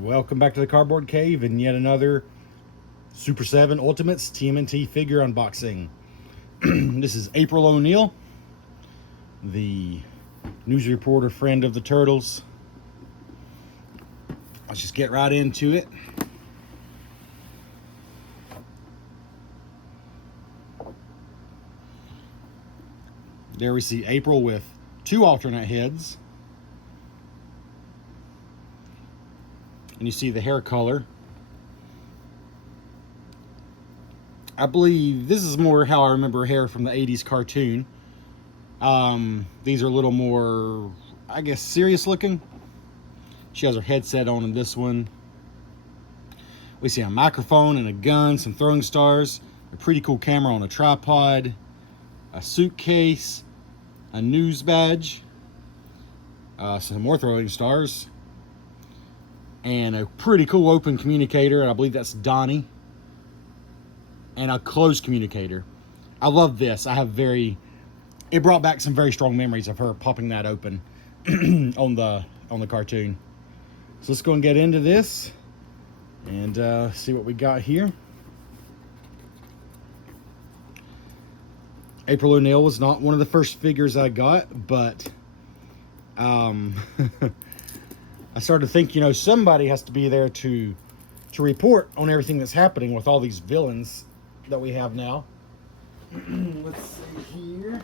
Welcome back to the Cardboard Cave and yet another Super 7 Ultimates TMNT figure unboxing. This is April O'Neal, the news reporter friend of the Turtles. Let's just get right into it. There we see April with two alternate heads. And you see the hair color. I believe this is more how I remember hair from the 80s cartoon. These are a little more, I guess, serious looking. She has her headset on in this one. We see a microphone and a gun, some throwing stars, a pretty cool camera on a tripod, a suitcase, a news badge, some more throwing stars, and a pretty cool open communicator, and I believe that's Donnie, and a closed communicator. I love this. It brought back some very strong memories of her popping that open on the cartoon. So let's go and get into this and see what we got here. April O'Neal was not one of the first figures I got, but I started to think, somebody has to be there to report on everything that's happening with all these villains that we have now. Let's see here.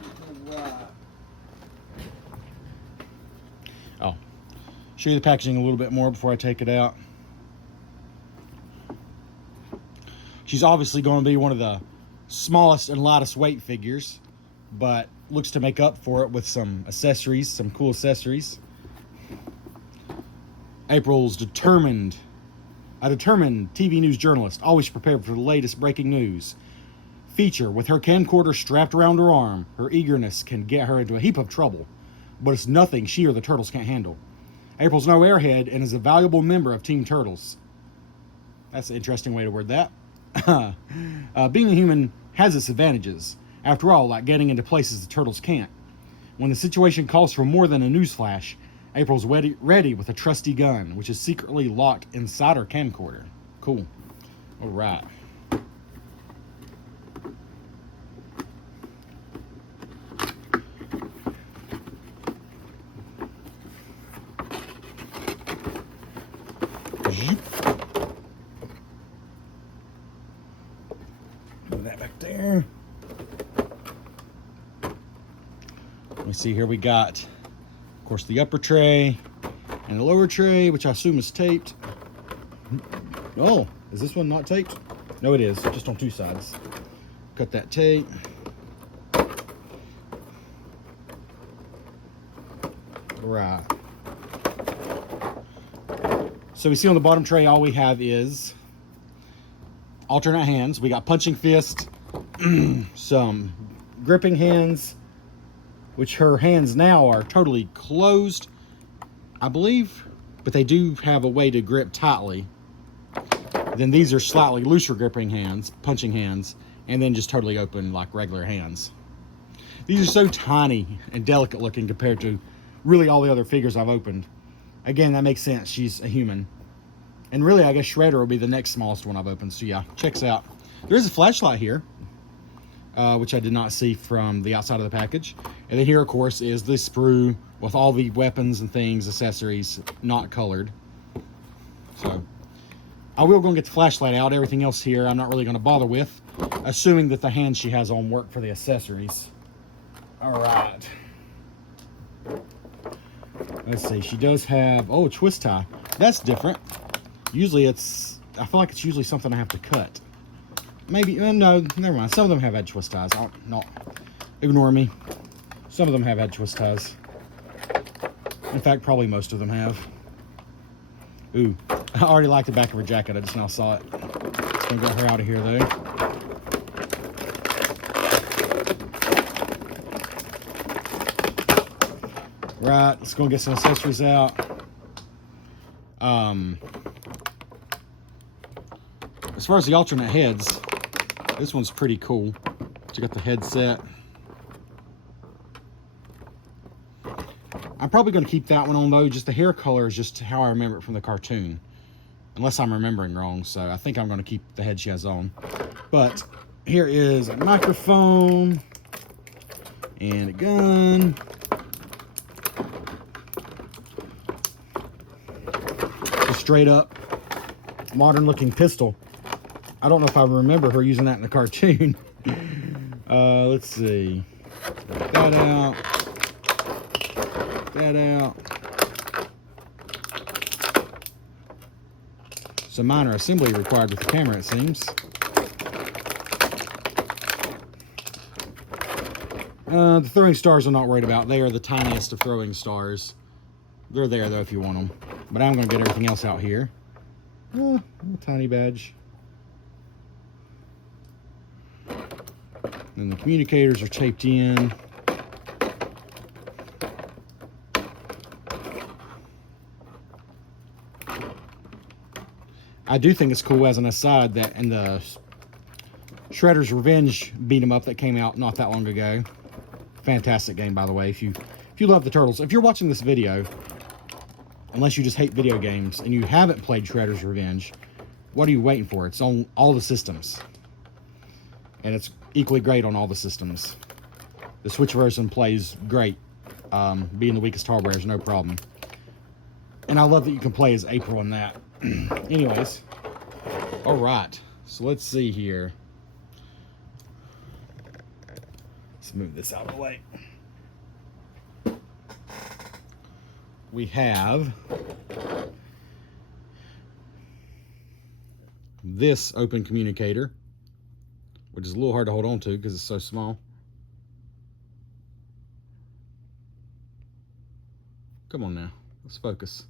Oh, show you the packaging a little bit more before I take it out. She's obviously going to be one of the smallest and lightest weight figures, but looks to make up for it with some accessories, some cool accessories. April's a determined TV news journalist, always prepared for the latest breaking news. Feature with her camcorder strapped around her arm. Her eagerness can get her into a heap of trouble, but it's nothing she or the Turtles can't handle. April's no airhead and is a valuable member of Team Turtles. That's an interesting way to word that. Being a human has its advantages. After all, like getting into places the Turtles can't. When the situation calls for more than a newsflash, April's ready with a trusty gun, which is secretly locked inside her camcorder. Cool. All right. Move that back there. Let me see here. We got, of course, the upper tray and the lower tray, which I assume is taped. Oh, is this one not taped? No, it is, just on two sides. Cut that tape. Right. So we see on the bottom tray, all we have is alternate hands. We got punching fist, some gripping hands, which her hands now are totally closed, I believe, but they do have a way to grip tightly. Then these are slightly looser gripping hands, punching hands, and then just totally open like regular hands. These are so tiny and delicate looking compared to really all the other figures I've opened. Again, that makes sense. She's a human. And really, I guess Shredder will be the next smallest one I've opened. So yeah, checks out. There is a flashlight here, which I did not see from the outside of the package. And then here, of course, is the sprue with all the weapons and things, accessories, not colored. So I will go and get the flashlight out. Everything else here I'm not really going to bother with, assuming that the hands she has on work for the accessories. All right. Let's see. She does have, a twist tie. That's different. Usually I feel like it's usually something I have to cut. Maybe, no, never mind. Some of them have had twist ties. No, ignore me. Some of them have had twist ties. In fact, probably most of them have. Ooh, I already like the back of her jacket. I just now saw it. Just gonna get her out of here, though. Right, let's go and get some accessories out. As far as the alternate heads, this one's pretty cool. You got the headset. I'm probably going to keep that one on though. Just the hair color is just how I remember it from the cartoon. unless I'm remembering wrong. So I think I'm going to keep the head she has on. But here is a microphone and a gun. Just straight up modern looking pistol. I don't know if I remember her using that in the cartoon. Let's see. That out. That out. Some minor assembly required with the camera, it seems. The throwing stars I'm not worried about. They are the tiniest of throwing stars. They're there, though, if you want them. But I'm going to get everything else out here. A tiny badge. And the communicators are taped in. I do think it's cool, as an aside, that in the Shredder's Revenge beat 'em up that came out not that long ago. Fantastic game, by the way. If you love the Turtles, if you're watching this video, unless you just hate video games and you haven't played Shredder's Revenge, what are you waiting for? It's on all the systems, and it's equally great on all the systems. The Switch version plays great. Being the weakest hardware is no problem. And I love that you can play as April in that. Anyways, all right, so let's see here. Let's move this out of the way. We have this open communicator, which is a little hard to hold on to because it's so small. Come on now, let's focus.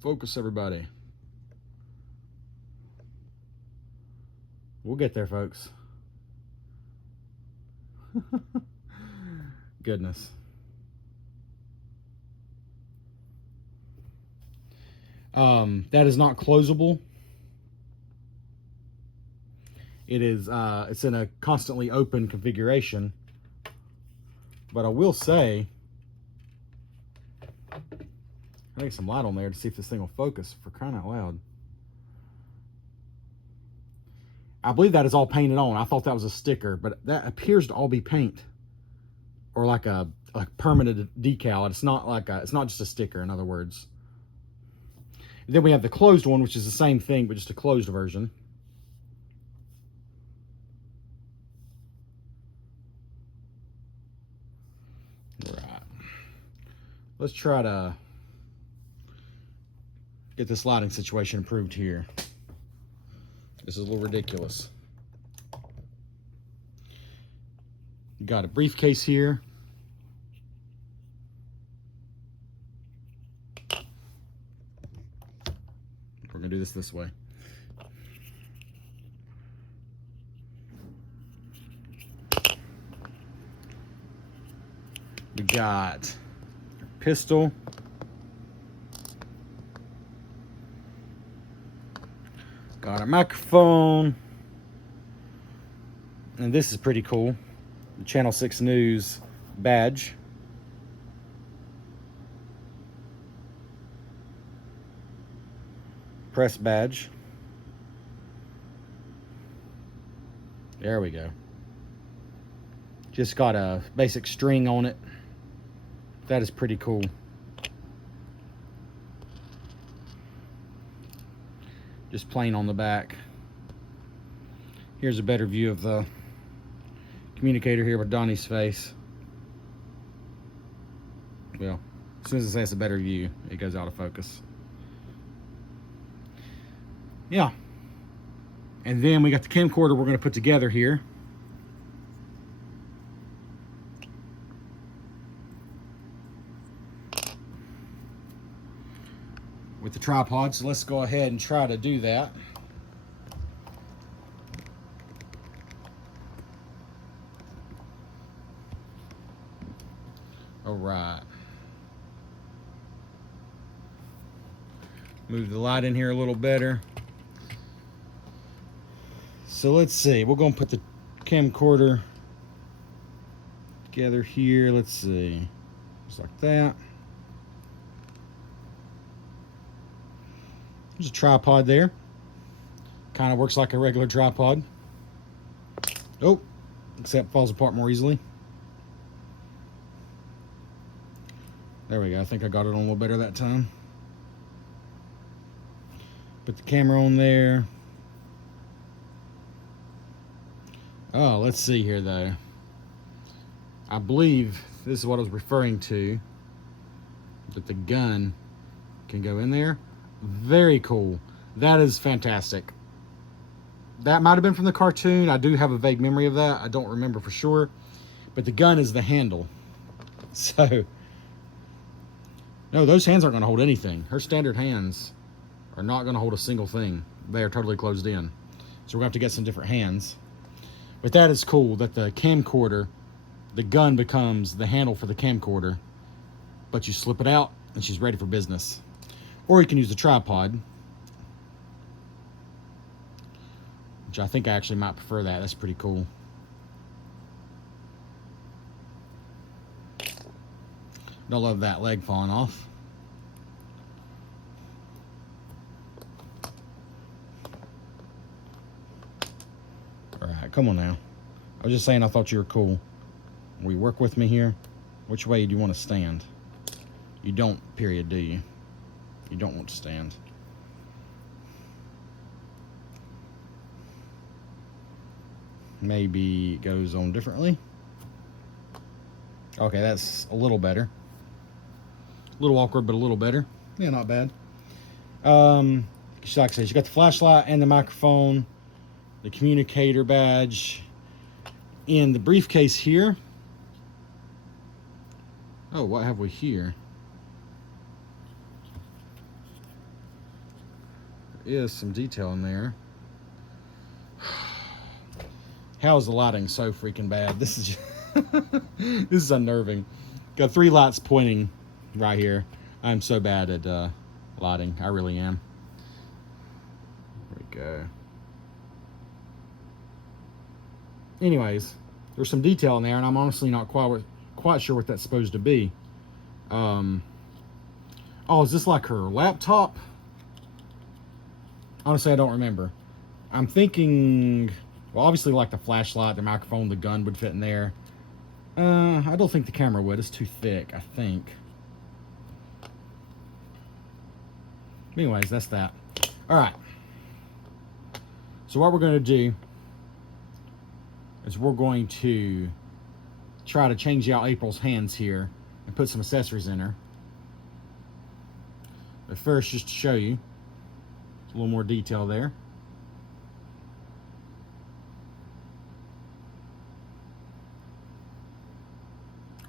Focus, everybody. We'll get there, folks. Goodness. That is not closable. It is, it's in a constantly open configuration. But I will say, I need some light on there to see if this thing will focus, for crying out loud. I believe that is all painted on. I thought that was a sticker, but that appears to all be paint, or like a permanent decal. It's not like it's not just a sticker, in other words. And then we have the closed one, which is the same thing, but just a closed version. All right. Let's try to get this lighting situation improved here. This is a little ridiculous. You got a briefcase here. We're gonna do this way. We got a pistol. Got a microphone. And this is pretty cool. The Channel 6 News badge. Press badge. There we go. Just got a basic string on it. That is pretty cool. Just plain on the back. Here's a better view of the communicator here with Donnie's face. Well, as soon as it says a better view, it goes out of focus. Yeah. And then we got the camcorder we're going to put together here. With the tripod, so let's go ahead and try to do that. All right. Move the light in here a little better. So let's see, we're gonna put the camcorder together here. Let's see, just like that. There's a tripod there. Kind of works like a regular tripod. Oh, except falls apart more easily. There we go. I think I got it on a little better that time. Put the camera on there. Oh, let's see here though. I believe this is what I was referring to, that the gun can go in there. Very cool. That is fantastic. That might have been from the cartoon. I do have a vague memory of that. I don't remember for sure. But the gun is the handle. So, no, those hands aren't going to hold anything. Her standard hands are not going to hold a single thing. They are totally closed in. So we're going to have to get some different hands. But that is cool that the camcorder, the gun becomes the handle for the camcorder. But you slip it out and she's ready for business. Or you can use the tripod, which I think I actually might prefer that. That's pretty cool. Don't love that leg falling off. All right, come on now. I was just saying I thought you were cool. Will you work with me here? Which way do you want to stand? You don't, period, do you? You don't want to stand. Maybe it goes on differently. Okay, that's a little better. A little awkward, but a little better. Yeah, not bad. Like I said, you got the flashlight and the microphone, the communicator badge. In the briefcase here. Oh, what have we here? There is some detail in there. How is the lighting so freaking bad? This is just this is unnerving. Got 3 lights pointing right here. I'm so bad at lighting. I really am. There we go. Anyways, there's some detail in there, and I'm honestly not quite sure what that's supposed to be. Oh, is this like her laptop? Honestly, I don't remember. I'm thinking, well, obviously like the flashlight, the microphone, the gun would fit in there. I don't think the camera would. It's too thick, I think. Anyways, that's that. All right. So what we're going to do is we're going to try to change out April's hands here and put some accessories in her. But first, just to show you a little more detail there.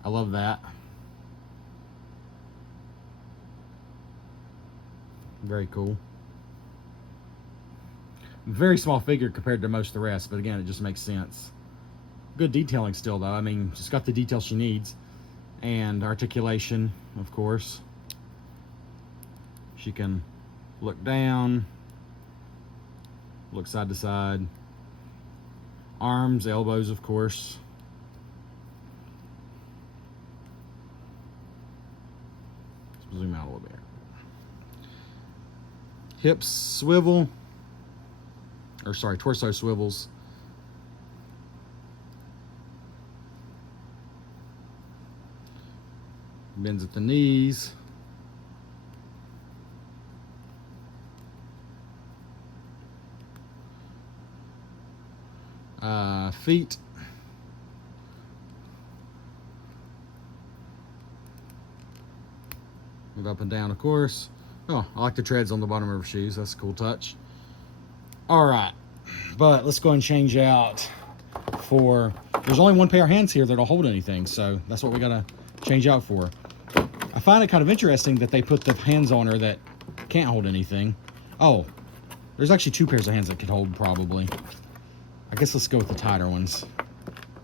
I love that. Very cool. Very small figure compared to most of the rest, but again, it just makes sense. Good detailing still, though. I mean, she's got the detail she needs. And articulation, of course. She can look down, look side to side. Arms, elbows, of course. Let's zoom out a little bit. Hips swivel. Or sorry, torso swivels. Bends at the knees. Feet. Move up and down, of course. Oh, I like the treads on the bottom of her shoes. That's a cool touch. All right, but let's go and change out for, there's only one pair of hands here that'll hold anything, so that's what we gotta change out for. I find it kind of interesting that they put the hands on her that can't hold anything. Oh, there's actually 2 pairs of hands that could hold probably. I guess let's go with the tighter ones.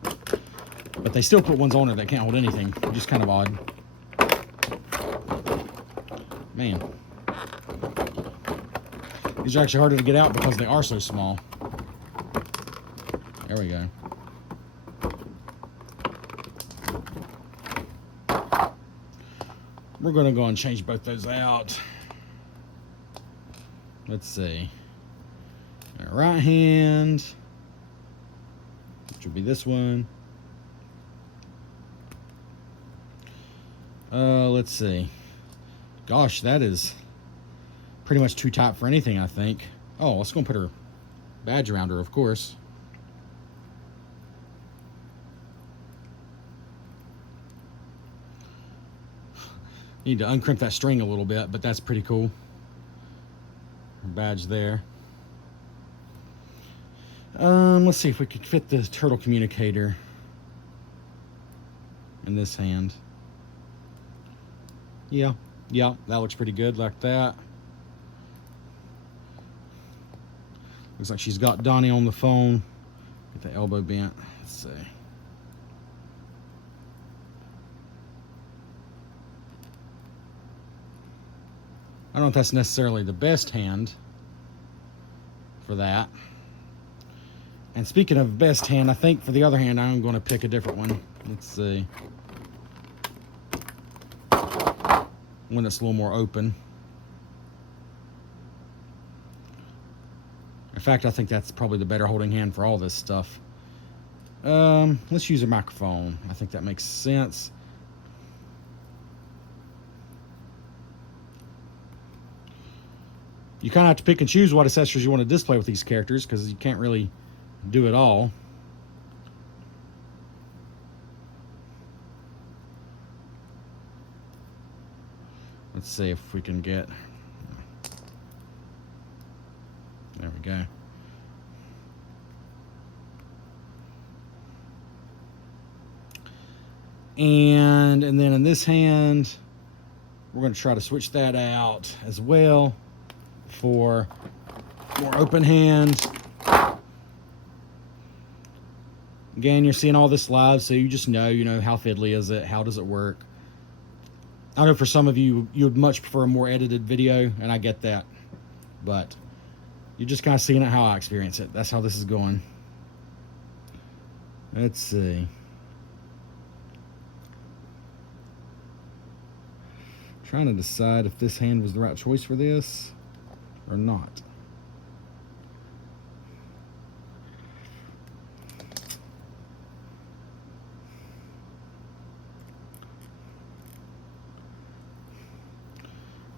But they still put ones on her that can't hold anything, just kind of odd. Man. These are actually harder to get out because they are so small. There we go. We're going to go and change both those out. let's see. Our right hand, which will be this one. Let's see. Gosh, that is pretty much too tight for anything, I think. Oh, let's go and put her badge around her, of course. Need to uncrimp that string a little bit, but that's pretty cool. Her badge there. Let's see if we could fit the turtle communicator in this hand. Yeah, that looks pretty good like that. Looks like she's got Donnie on the phone. Get the elbow bent. Let's see. I don't know if that's necessarily the best hand for that. And speaking of best hand, I think for the other hand, I'm going to pick a different one. Let's see. One that's a little more open. In fact, I think that's probably the better holding hand for all this stuff. Let's use a microphone. I think that makes sense. You kind of have to pick and choose what accessories you want to display with these characters, because you can't really do it all. Let's see if we can get... There we go. And then in this hand, we're going to try to switch that out as well for more open hand. Again, you're seeing all this live, so you just know, how fiddly is it? How does it work? I know for some of you, you would much prefer a more edited video, and I get that. But you're just kind of seeing it how I experience it. That's how this is going. Let's see. Trying to decide if this hand was the right choice for this or not.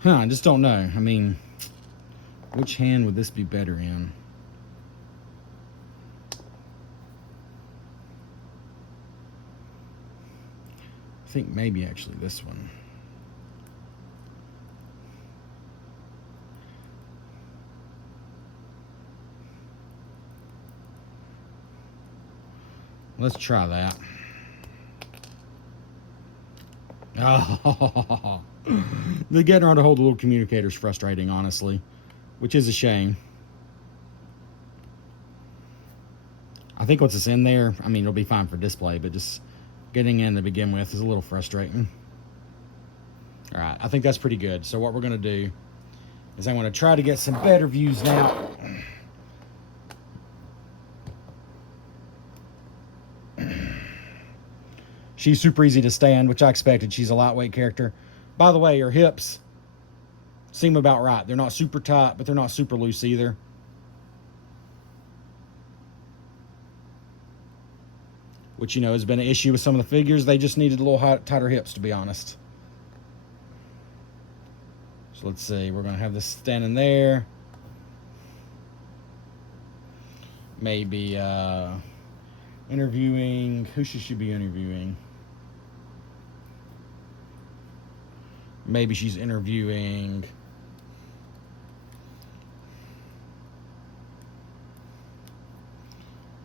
I just don't know. I mean, which hand would this be better in? I think maybe actually this one. Let's try that. Oh, the getting her to hold the little communicator is frustrating, honestly, which is a shame. I think once it's in there, I mean, it'll be fine for display, but just getting in to begin with is a little frustrating. All right, I think that's pretty good. So what we're going to do is I'm going to try to get some better views now. She's super easy to stand, which I expected. She's a lightweight character. By the way, her hips seem about right. They're not super tight, but they're not super loose either. Which, has been an issue with some of the figures. They just needed a little tighter hips, to be honest. So let's see. We're going to have this standing there. Maybe interviewing. Who should she be interviewing? Maybe she's interviewing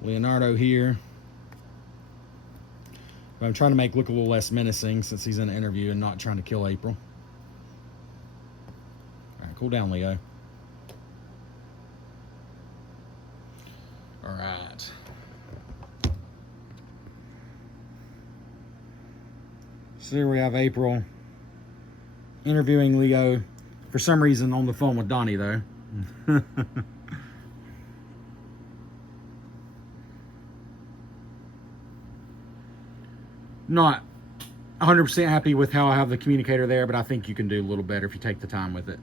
Leonardo here. But I'm trying to make look a little less menacing since he's in an interview and not trying to kill April. All right, cool down, Leo. All right. So here we have April interviewing Leo, for some reason on the phone with Donnie, though. Not 100% happy with how I have the communicator there, but I think you can do a little better if you take the time with it.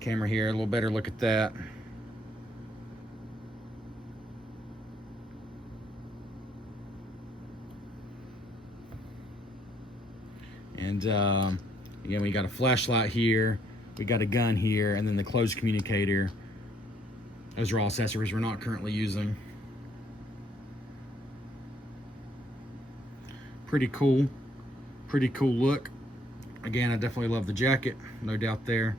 Camera here, a little better look at that. And again, we got a flashlight here, we got a gun here, and then the closed communicator. Those are all accessories we're not currently using. Pretty cool look. Again, I definitely love the jacket, no doubt there.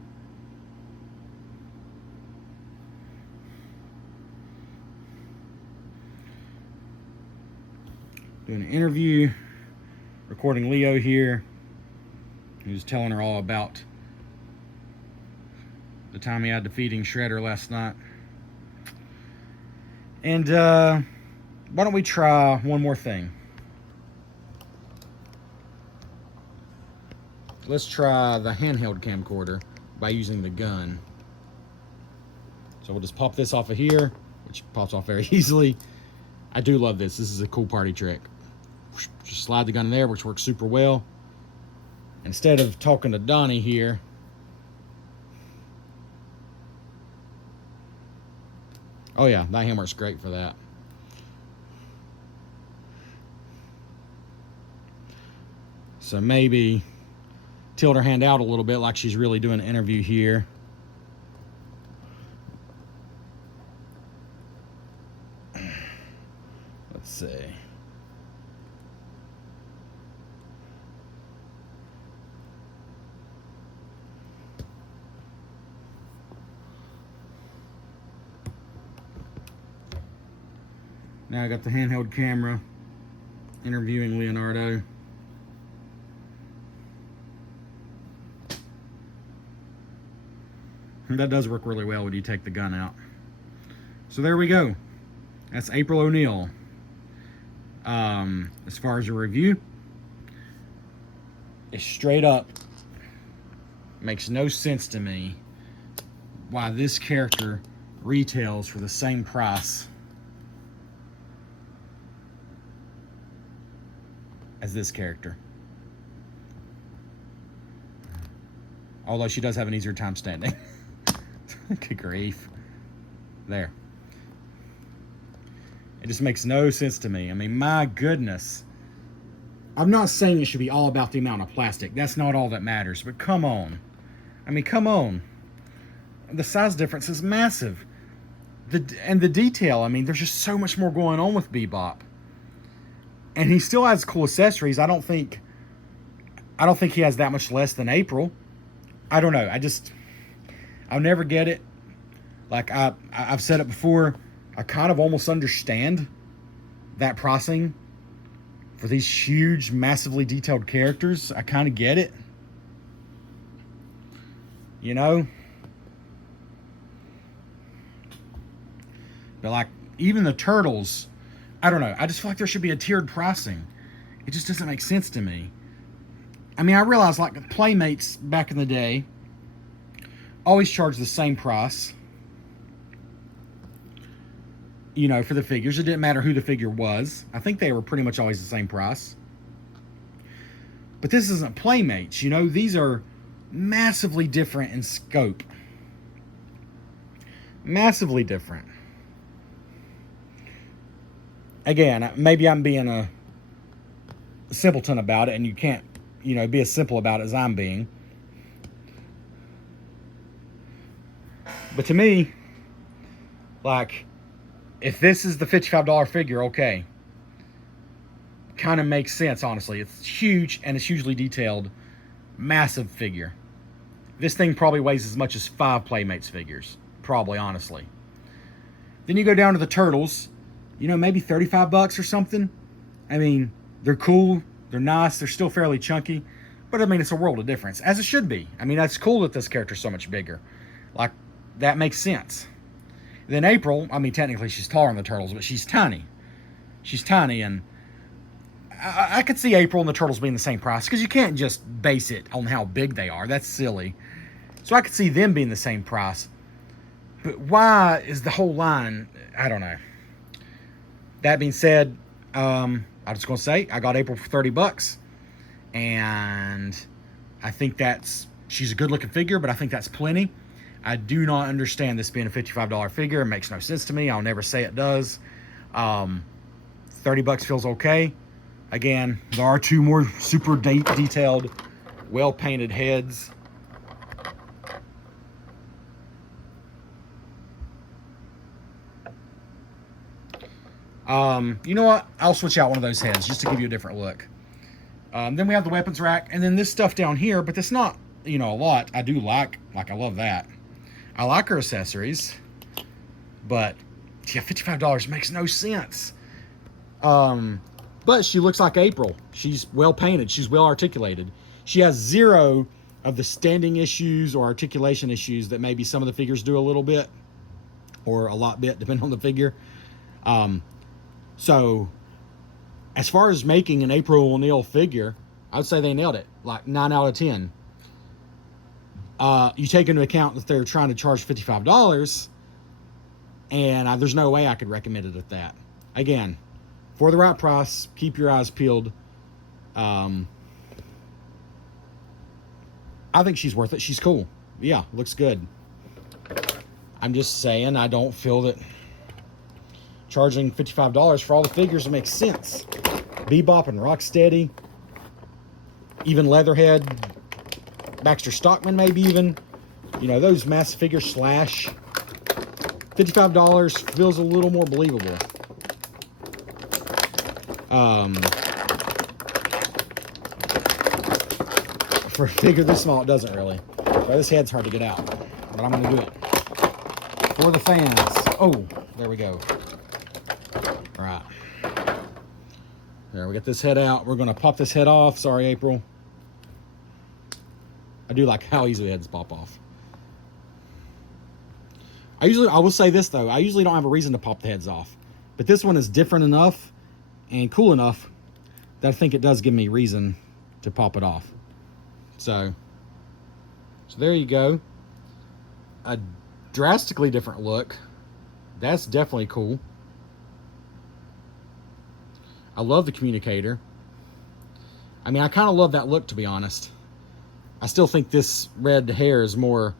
Doing an interview, recording Leo here, who's telling her all about the time he had defeating Shredder last night. And why don't we try one more thing? Let's try the handheld camcorder by using the gun. So we'll just pop this off of here, which pops off very easily. I do love this. This is a cool party trick. Just slide the gun in there, which works super well. Instead of talking to Donnie here, oh yeah, that hand works great for that. So maybe tilt her hand out a little bit like she's really doing an interview here. Let's see. Now I got the handheld camera interviewing Leonardo. That does work really well when you take the gun out. So there we go. That's April O'Neal. As far as a review, it straight up makes no sense to me why this character retails for the same price as this character. Although she does have an easier time standing. Good grief. There. It just makes no sense to me. I mean, my goodness. I'm not saying it should be all about the amount of plastic. That's not all that matters. But come on. I mean, come on. The size difference is massive. And the detail, I mean, there's just so much more going on with Bebop. And he still has cool accessories. I don't think he has that much less than April. I don't know. I'll never get it. Like I've said it before, I kind of almost understand that pricing for these huge, massively detailed characters. I kind of get it. You know? But like, even the Turtles, I don't know. I just feel like there should be a tiered pricing. It just doesn't make sense to me. I mean, I realize like Playmates back in the day always charged the same price. You know, for the figures. It didn't matter who the figure was. I think they were pretty much always the same price. But this isn't Playmates, you know. These are massively different in scope. Massively different. Again, maybe I'm being a simpleton about it, and you can't, you know, be as simple about it as I'm being. But to me, like, if this is the $55 figure, okay. Kind of makes sense, honestly. It's huge, and it's hugely detailed. Massive figure. This thing probably weighs as much as 5 Playmates figures. Probably, honestly. Then you go down to the Turtles. You know, maybe 35 bucks or something. I mean, they're cool. They're nice. They're still fairly chunky. But, I mean, it's a world of difference. As it should be. I mean, that's cool that this character's so much bigger. Like, that makes sense. Then April, I mean, technically she's taller than the Turtles, but she's tiny. She's tiny, and I could see April and the Turtles being the same price, because you can't just base it on how big they are. That's silly. So I could see them being the same price. But why is the whole line? I don't know. That being said, I'm just going to say, I got April for 30 bucks. And I think she's a good looking figure, but I think that's plenty. I do not understand this being a $55 figure. It makes no sense to me. I'll never say it does. 30 bucks feels okay. Again, there are two more super detailed, well-painted heads. You know what? I'll switch out one of those heads just to give you a different look. Then we have the weapons rack, and then this stuff down here, but it's not, you know, a lot. I do like I love that. I like her accessories, but yeah, $55 makes no sense. But she looks like April. She's well painted. She's well articulated. She has zero of the standing issues or articulation issues that maybe some of the figures do a little bit, or a lot bit, depending on the figure. So as far as making an April O'Neil figure, I would say they nailed it, like 9 out of 10. You take into account that they're trying to charge $55, and there's no way I could recommend it at that. Again, for the right price, keep your eyes peeled. I think she's worth it. She's cool. Yeah, looks good. I'm just saying, I don't feel that charging $55 for all the figures makes sense. Bebop and Rocksteady, even Leatherhead, Baxter Stockman, maybe even, you know, those mass figure slash. $55 feels a little more believable. For a figure this small, it doesn't really. So this head's hard to get out, but I'm gonna do it for the fans. Oh, there we go. All right. There, we get this head out. We're gonna pop this head off. Sorry, April. I do like how easily heads pop off. I will say this though, I usually don't have a reason to pop the heads off, but this one is different enough and cool enough that I think it does give me reason to pop it off. So there you go. A drastically different look. That's definitely cool. I love the communicator. I mean, I kind of love that look, to be honest. I still think this red hair is more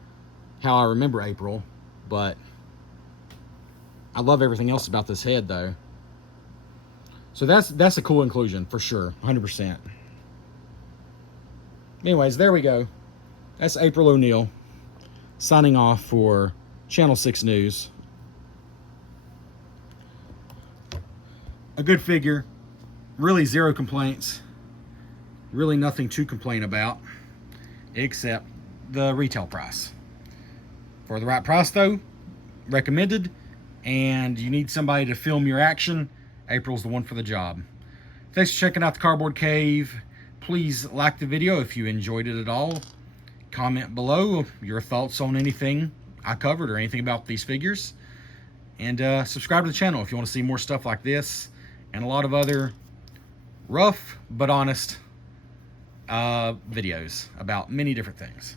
how I remember April, but I love everything else about this head, though. So that's a cool inclusion, for sure, 100%. Anyways, there we go. That's April O'Neil signing off for Channel 6 News. A good figure. Really zero complaints. Really nothing to complain about except the retail price. For the right price, though, recommended, and you need somebody to film your action, April's the one for the job. Thanks for checking out the Cardboard Cave. Please like the video if you enjoyed it at all. Comment below your thoughts on anything I covered or anything about these figures. And subscribe to the channel if you want to see more stuff like this and a lot of other rough but honest videos about many different things.